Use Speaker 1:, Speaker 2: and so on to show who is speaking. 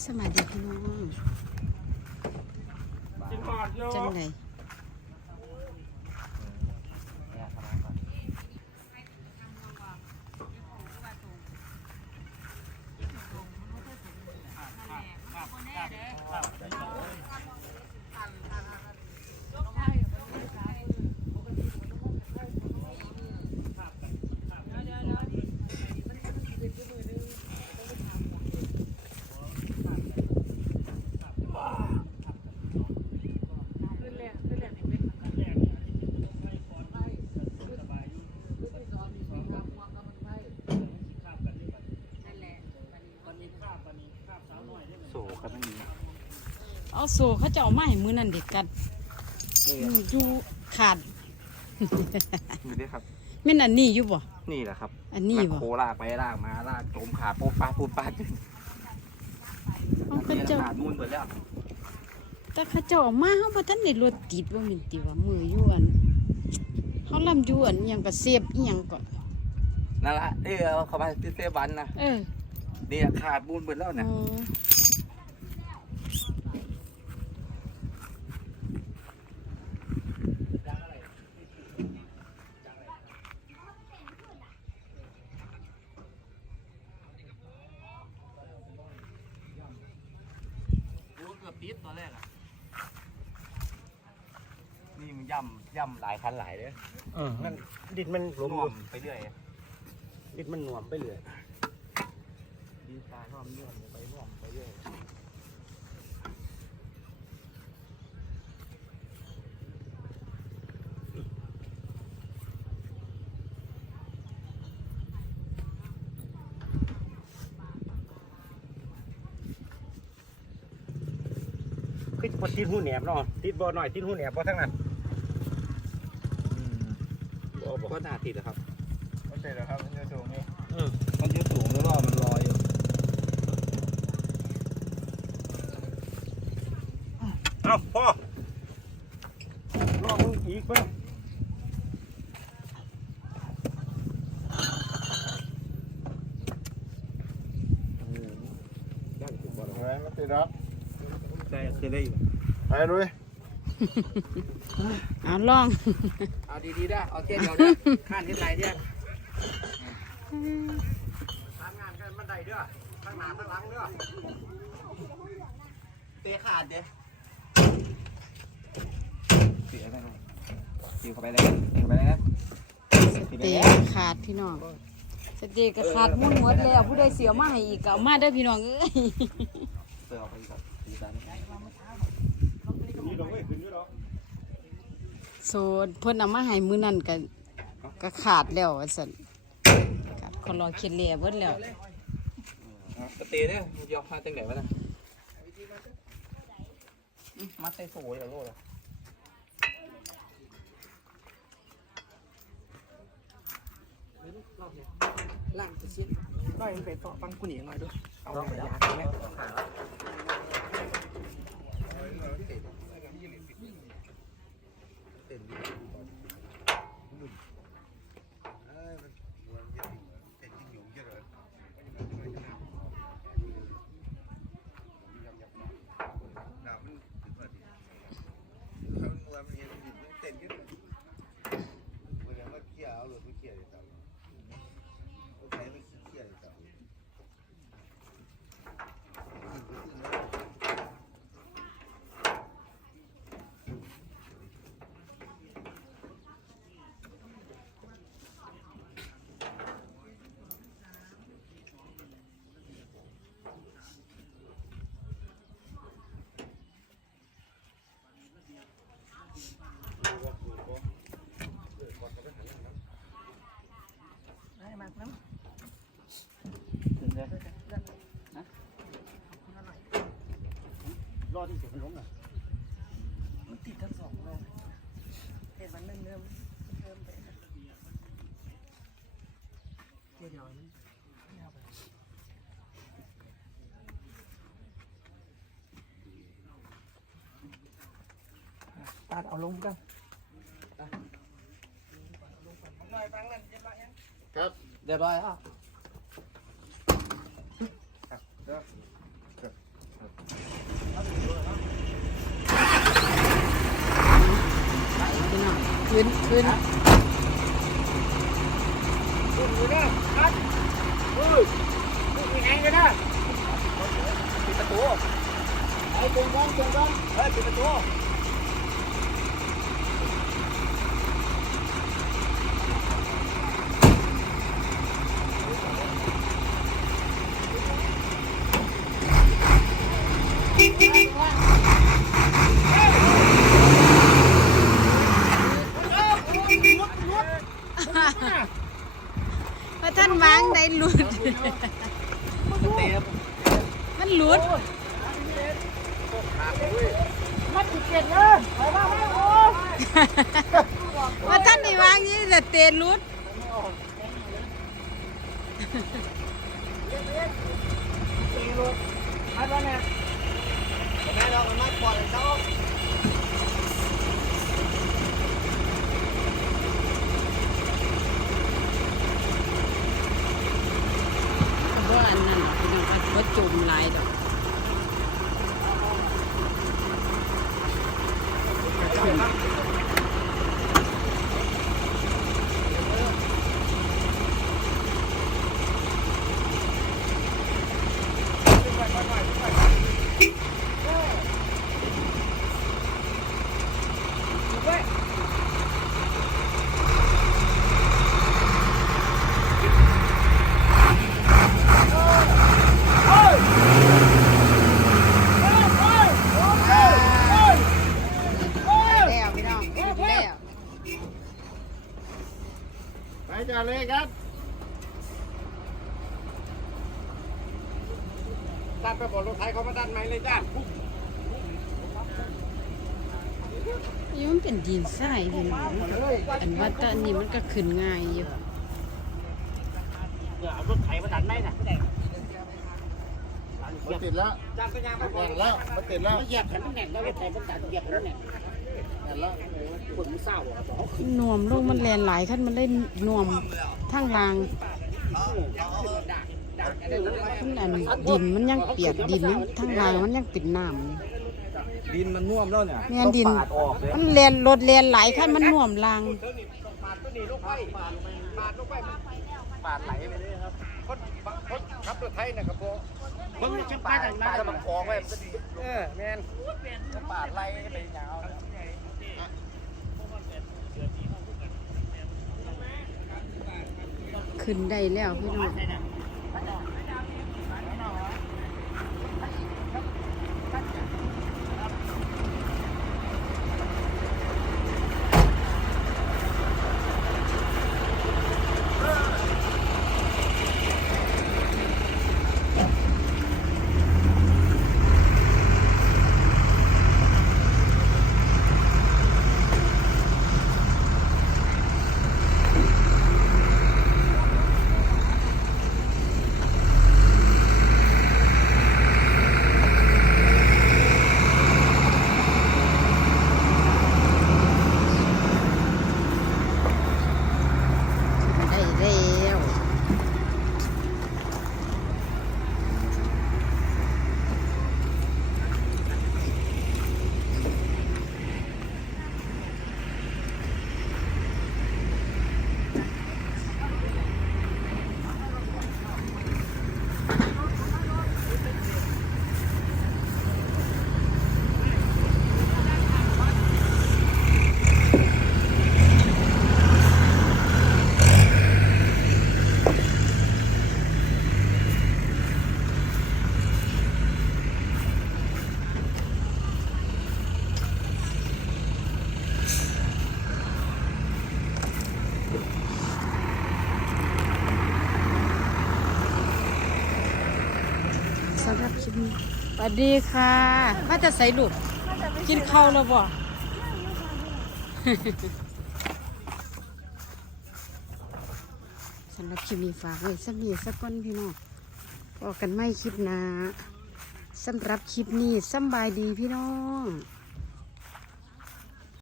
Speaker 1: สวัสดีพี่น้อง
Speaker 2: กินก่อนโย
Speaker 1: จังไดเโซ่เขาจะเอามาให้มือนั่นเด็กกัดอืมอยู่ขาด
Speaker 3: ดูดิครับ
Speaker 1: แม่นอันนี้อยู่บ่
Speaker 3: นี่แหละครับ
Speaker 1: อันนี้
Speaker 3: แมค
Speaker 1: บ่
Speaker 3: โคลากไปลากมาลากโจมขาดปูดปาดปูดปาด
Speaker 1: เขาเขาเจ้า
Speaker 3: ขาดมูนหมดแล้ว
Speaker 1: แต่เขาเจ้าเอามาเฮาบ่ทันได้รถติดว่าแม่นติว่ามืออยู่อันเฮาลำอยู่อันอิหยังก็เสียบอีหยังก็
Speaker 3: นั่นละเออเอาเข้าไปที่เซบันนะ
Speaker 1: เออ
Speaker 3: นี่ขาดมูนหมดแล้วนะ
Speaker 1: อ๋อ
Speaker 3: ติดตอนแรกอะ นี่มันย่ำย่ำหลายคันหลายเลย
Speaker 2: เออมันดินมันหล
Speaker 3: ร
Speaker 2: ม
Speaker 3: วมไปเรื่อย
Speaker 2: ดินมันหน่วมไปเรื่อย
Speaker 3: ดีตาร่อมร่อมไปร่วมไปเรื่อย
Speaker 2: คือพอติดหูแหนบเนาะติดบ่อหน่อยติดหูแหนบบ่ทั้งนั้นบ่บ่
Speaker 3: ก็น่าติดนะครับ
Speaker 2: เข้าใจแล้วครับมันจะสูงนี่
Speaker 3: มันยืดสูงแล้วก็มันลอยอยู่
Speaker 2: เอ้าพ่อรอมึงอีกเพิ่น
Speaker 3: ย่ำถึงบ่อ
Speaker 4: เฮ้ยมันติดรับ
Speaker 3: ได้คือได้อยู่
Speaker 4: ไปด้วย
Speaker 1: เอาลอง
Speaker 3: เอาดีๆได้เอาเส้นเดียวได้ข้านที่ไรเนี่ย
Speaker 2: ทำงานกันบันไดเด้อข้างหน้าข้างหลังเด้อ
Speaker 3: เตะขาดเด้เสียไปหน่อยตีเข้าไปเลยตีเข้าไปเลยนะ
Speaker 1: สเตะขาดพี่น้องสเตะก็ขาดมุ่นหมดแล้วผู้ใดเสียมาให้อีกก็เอามาเด้อพี่น้องเอ้ย
Speaker 3: เสือออกไปก่อนตีตา
Speaker 2: นี่ดอกเว้ยขึ้นอยู่ดอก
Speaker 1: โซนเพิ่นเอามาให้มื้อนั้นก็ก็ขาดแล้วว่าซั่นขาดคนรอคิดเลียเบิดแล้ว
Speaker 3: สเตะเนี่ยมันจะเอามาตั้งไหนวะนะมัดใส่โซ่เลยโลละ
Speaker 5: ล่างจะชิ้นน้อยมันไปต่อฟังกูหนีหน่อยด้วยเอาไปยาแม่ ได้มากน้
Speaker 3: ถึงเลย
Speaker 2: รอที่เสียมันล้มน่ะำ
Speaker 5: มันติดทั้งสองเลยเห็นมันเนิ่มๆเนิ่มไปนะเดี๋ยวเดี๋ยวมันไม่เอาไปตัดเอาลงกัน
Speaker 4: ครับ
Speaker 3: เรียบร้อยอะ
Speaker 4: เด้อ
Speaker 1: คืนคืน
Speaker 3: คุณอยู่เนี่ยคัดเฮ้ยคุณมีแองกันนะปิดประตูไอ้ตรงกันตรงกันเฮ้ยปิดประตู
Speaker 1: พระท่าน วางได้หลุด
Speaker 3: เต็ม
Speaker 1: มันหลุด
Speaker 3: มันติดเกียรเลยไปบ้างไหมโอ้
Speaker 1: พระท่านได้วางนี่จะเตะหลุด
Speaker 3: ตีรถมาตอนนี้แม่เรามันมาก่อนเลยเขา
Speaker 1: เพราะอั นั่นพี่น้องก็บ่จมลายดอกขึ้นแล้วพี่น้องแล้ว
Speaker 3: ไปจานเลยครับดัน ไปบอกรถไถเขามาดันไหมเลยจ้า
Speaker 1: นี่มันเป็นดินทรายพี่น้องมันก็อันว่าแตอันนี้มันก็ขึ้นง่ายอยู่
Speaker 3: เดี๋ยวเอารถไถมาดันไหมน่ะ
Speaker 2: มันติดแล้ว
Speaker 3: จ้างก็ยังมา
Speaker 2: แน่นแล้วมันติดแล้ว
Speaker 3: เหยียบแผ่นมันแน่นแล้วรถไถมันดันเหยียบแผ่นมันแน่น
Speaker 2: แน่นแล้ว
Speaker 3: คนมันเศร้าอะเขาขึ้น
Speaker 1: หน่วมลงมันแลนหลายขั้นมันเล่นหน่วมทางราง
Speaker 3: ด่างด่าง อะไรนั่น
Speaker 1: ดินมันยังเปียกดินทางรางมันยังเป็นน้ำอยู่
Speaker 3: ดินมันน่วมแล้วเนี่ย
Speaker 1: แม่นดิน
Speaker 3: ต้องปาดออกเลย
Speaker 1: มันแลนรถแลนหลายขั้นมันน่วมราง
Speaker 3: ปาดตัวนี้ลงไปปาดปาดลงไปปาดไหลไปเลยครับคนคนขับรถไถนะครับพวกคนจะปาดปาดมันคล้องไว้เออแมนปาดไหลไปยาว
Speaker 1: ขึ้นได้แล้วพี่น้อง สวัสดีค่ะว่าจะใส่ลูกกินข้าวแล้วบ่สำหรับคลิปนี้ฝากไว้สักนิดสักก้อนพี่น้องบอกกันไม่คลิปนะสำหรับคลิปนี้สบายดีพี่น้อง